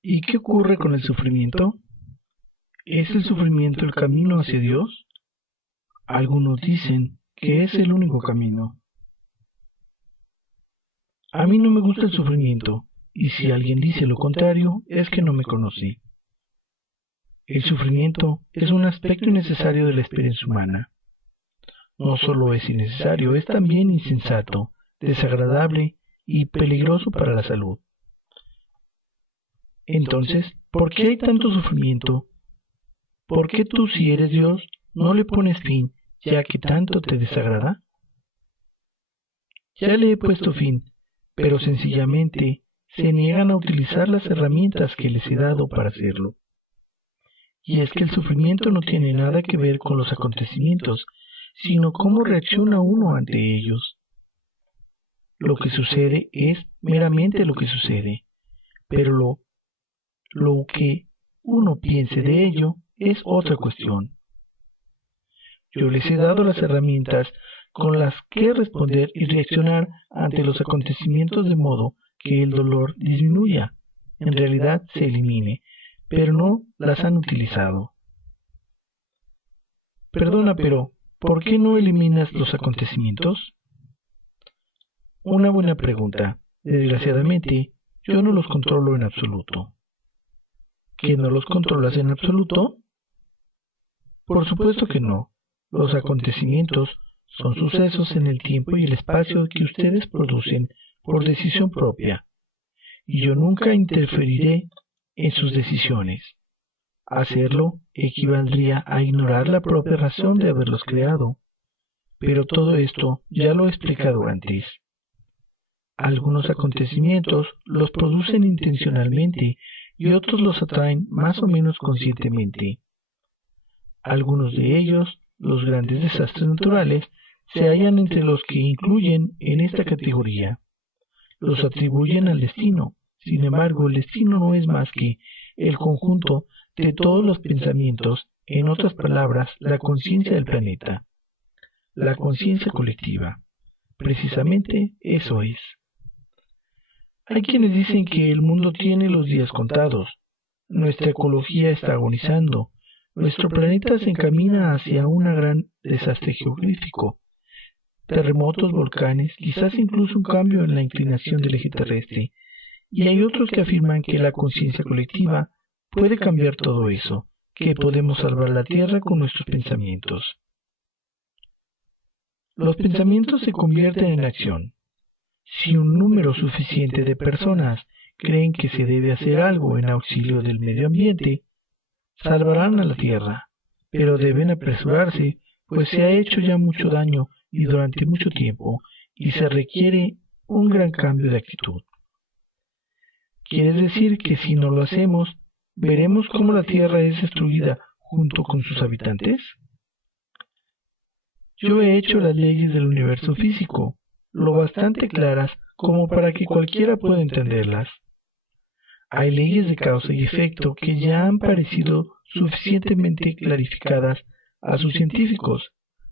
¿Y qué ocurre con el sufrimiento? ¿Es el sufrimiento el camino hacia Dios? Algunos dicen que es el único camino. A mí no me gusta el sufrimiento, y si alguien dice lo contrario, es que no me conoce. El sufrimiento es un aspecto innecesario de la experiencia humana. No solo es innecesario, es también insensato, desagradable y peligroso para la salud. Entonces, ¿por qué hay tanto sufrimiento? ¿Por qué tú, si eres Dios, no le pones fin, ya que tanto te desagrada? Ya le he puesto fin, pero sencillamente se niegan a utilizar las herramientas que les he dado para hacerlo. Y es que el sufrimiento no tiene nada que ver con los acontecimientos, sino cómo reacciona uno ante ellos. Lo que sucede es meramente lo que sucede, pero lo que uno piense de ello es otra cuestión. Yo les he dado las herramientas con las que responder y reaccionar ante los acontecimientos de modo que el dolor disminuya, en realidad se elimine, pero no las han utilizado. Perdona, pero ¿por qué no eliminas los acontecimientos? Una buena pregunta. Desgraciadamente, yo no los controlo en absoluto. ¿Que no los controlas en absoluto? Por supuesto que no. Los acontecimientos son sucesos en el tiempo y el espacio que ustedes producen por decisión propia, y yo nunca interferiré en sus decisiones. Hacerlo equivaldría a ignorar la propia razón de haberlos creado, pero todo esto ya lo he explicado antes. Algunos acontecimientos los producen intencionalmente y otros los atraen más o menos conscientemente. Algunos de ellos, los grandes desastres naturales, se hallan entre los que incluyen en esta categoría. Los atribuyen al destino. Sin embargo, el destino no es más que el conjunto de todos los pensamientos, en otras palabras, la conciencia del planeta, la conciencia colectiva. Precisamente eso es. Hay quienes dicen que el mundo tiene los días contados. Nuestra ecología está agonizando. Nuestro planeta se encamina hacia un gran desastre geográfico. Terremotos, volcanes, quizás incluso un cambio en la inclinación del eje terrestre. Y hay otros que afirman que la conciencia colectiva puede cambiar todo eso, que podemos salvar la Tierra con nuestros pensamientos. Los pensamientos se convierten en acción. Si un número suficiente de personas creen que se debe hacer algo en auxilio del medio ambiente, salvarán a la Tierra, pero deben apresurarse, pues se ha hecho ya mucho daño y durante mucho tiempo, y se requiere un gran cambio de actitud. ¿Quieres decir que si no lo hacemos, veremos cómo la Tierra es destruida junto con sus habitantes? Yo he hecho las leyes del universo físico, lo bastante claras como para que cualquiera pueda entenderlas. Hay leyes de causa y efecto que ya han parecido suficientemente clarificadas a sus científicos,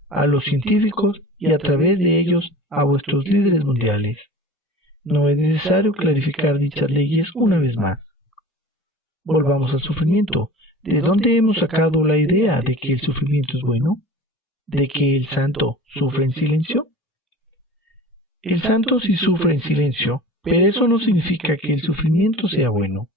a los científicos y a través de ellos a vuestros líderes mundiales. No es necesario clarificar dichas leyes una vez más. Volvamos al sufrimiento. ¿De dónde hemos sacado la idea de que el sufrimiento es bueno? ¿De que el santo sufre en silencio? El santo sí sufre en silencio, pero eso no significa que el sufrimiento sea bueno.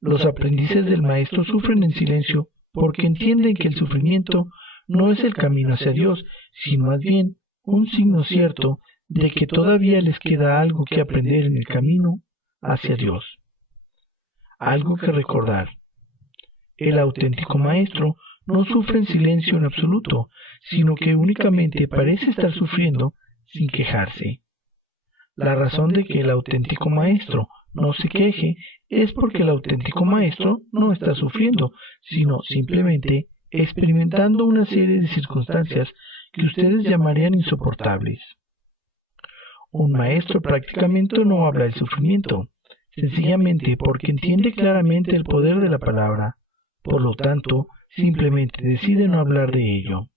Los aprendices del maestro sufren en silencio porque entienden que el sufrimiento no es el camino hacia Dios, sino más bien un signo cierto de que todavía les queda algo que aprender en el camino hacia Dios. Algo que recordar. El auténtico maestro no sufre en silencio en absoluto, sino que únicamente parece estar sufriendo sin quejarse. La razón de que el auténtico maestro no se queje es porque el auténtico maestro no está sufriendo, sino simplemente experimentando una serie de circunstancias que ustedes llamarían insoportables. Un maestro prácticamente no habla del sufrimiento, sencillamente porque entiende claramente el poder de la palabra. Por lo tanto, simplemente decide no hablar de ello.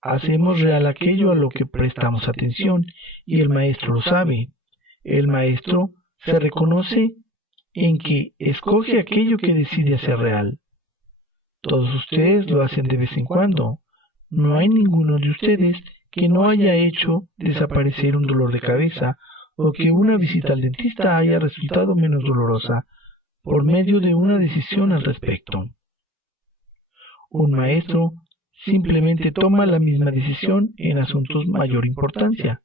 Hacemos real aquello a lo que prestamos atención, y el maestro lo sabe. El maestro se reconoce en que escoge aquello que decide hacer real. Todos ustedes lo hacen de vez en cuando. No hay ninguno de ustedes que no haya hecho desaparecer un dolor de cabeza o que una visita al dentista haya resultado menos dolorosa por medio de una decisión al respecto. Un maestro simplemente toma la misma decisión en asuntos de mayor importancia.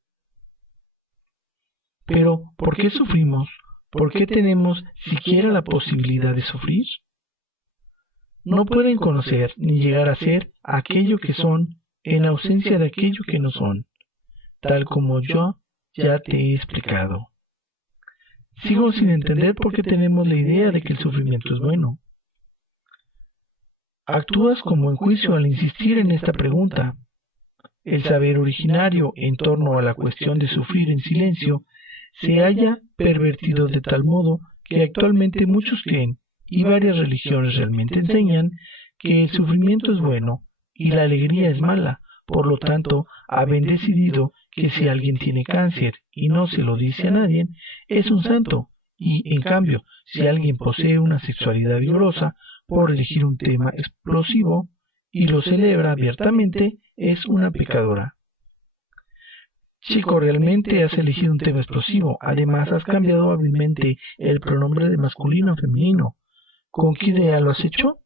Pero, ¿por qué sufrimos? ¿Por qué tenemos siquiera la posibilidad de sufrir? No pueden conocer ni llegar a ser aquello que son en ausencia de aquello que no son, tal como yo ya te he explicado. Sigo sin entender por qué tenemos la idea de que el sufrimiento es bueno. Actúas como en juicio al insistir en esta pregunta. El saber originario en torno a la cuestión de sufrir en silencio se haya pervertido de tal modo que actualmente muchos creen, y varias religiones realmente enseñan, que el sufrimiento es bueno y la alegría es mala. Por lo tanto, habéis decidido que si alguien tiene cáncer y no se lo dice a nadie, es un santo, y en cambio, si alguien posee una sexualidad vigorosa, por elegir un tema explosivo y lo celebra abiertamente, es una pecadora. Chico, realmente has elegido un tema explosivo. Además, has cambiado hábilmente el pronombre de masculino a femenino. ¿Con qué idea lo has hecho?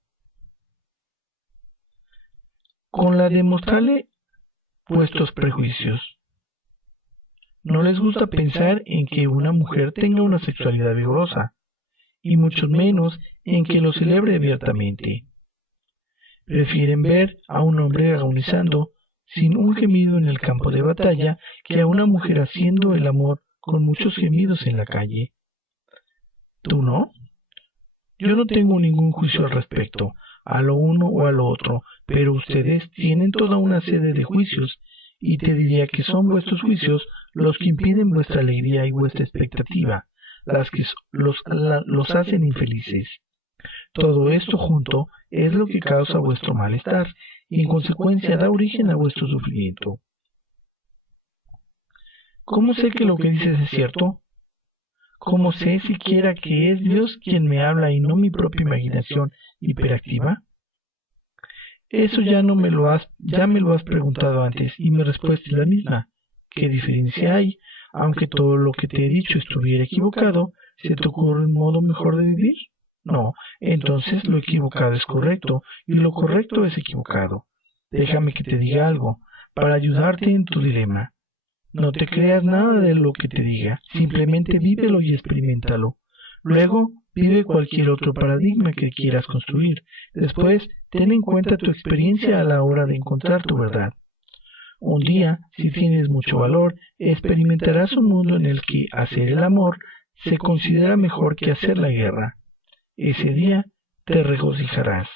Con la de mostrarle vuestros prejuicios. No les gusta pensar en que una mujer tenga una sexualidad vigorosa, y mucho menos en que lo celebre abiertamente. Prefieren ver a un hombre agonizando sin un gemido en el campo de batalla que a una mujer haciendo el amor con muchos gemidos en la calle. ¿Tú no? Yo no tengo ningún juicio al respecto, a lo uno o a lo otro, pero ustedes tienen toda una serie de juicios, y te diría que son vuestros juicios los que impiden vuestra alegría y vuestra expectativa, las que los hacen infelices. Todo esto junto es lo que causa vuestro malestar, y en consecuencia da origen a vuestro sufrimiento. ¿Cómo sé que lo que dices es cierto? ¿Cómo sé siquiera que es Dios quien me habla y no mi propia imaginación hiperactiva? Eso ya me lo has preguntado antes, y mi respuesta es la misma. ¿Qué diferencia hay? Aunque todo lo que te he dicho estuviera equivocado, ¿se te ocurre un modo mejor de vivir? No, entonces lo equivocado es correcto, y lo correcto es equivocado. Déjame que te diga algo, para ayudarte en tu dilema. No te creas nada de lo que te diga, simplemente vívelo y experiméntalo. Luego, vive cualquier otro paradigma que quieras construir. Después, ten en cuenta tu experiencia a la hora de encontrar tu verdad. Un día, si tienes mucho valor, experimentarás un mundo en el que hacer el amor se considera mejor que hacer la guerra. Ese día te regocijarás.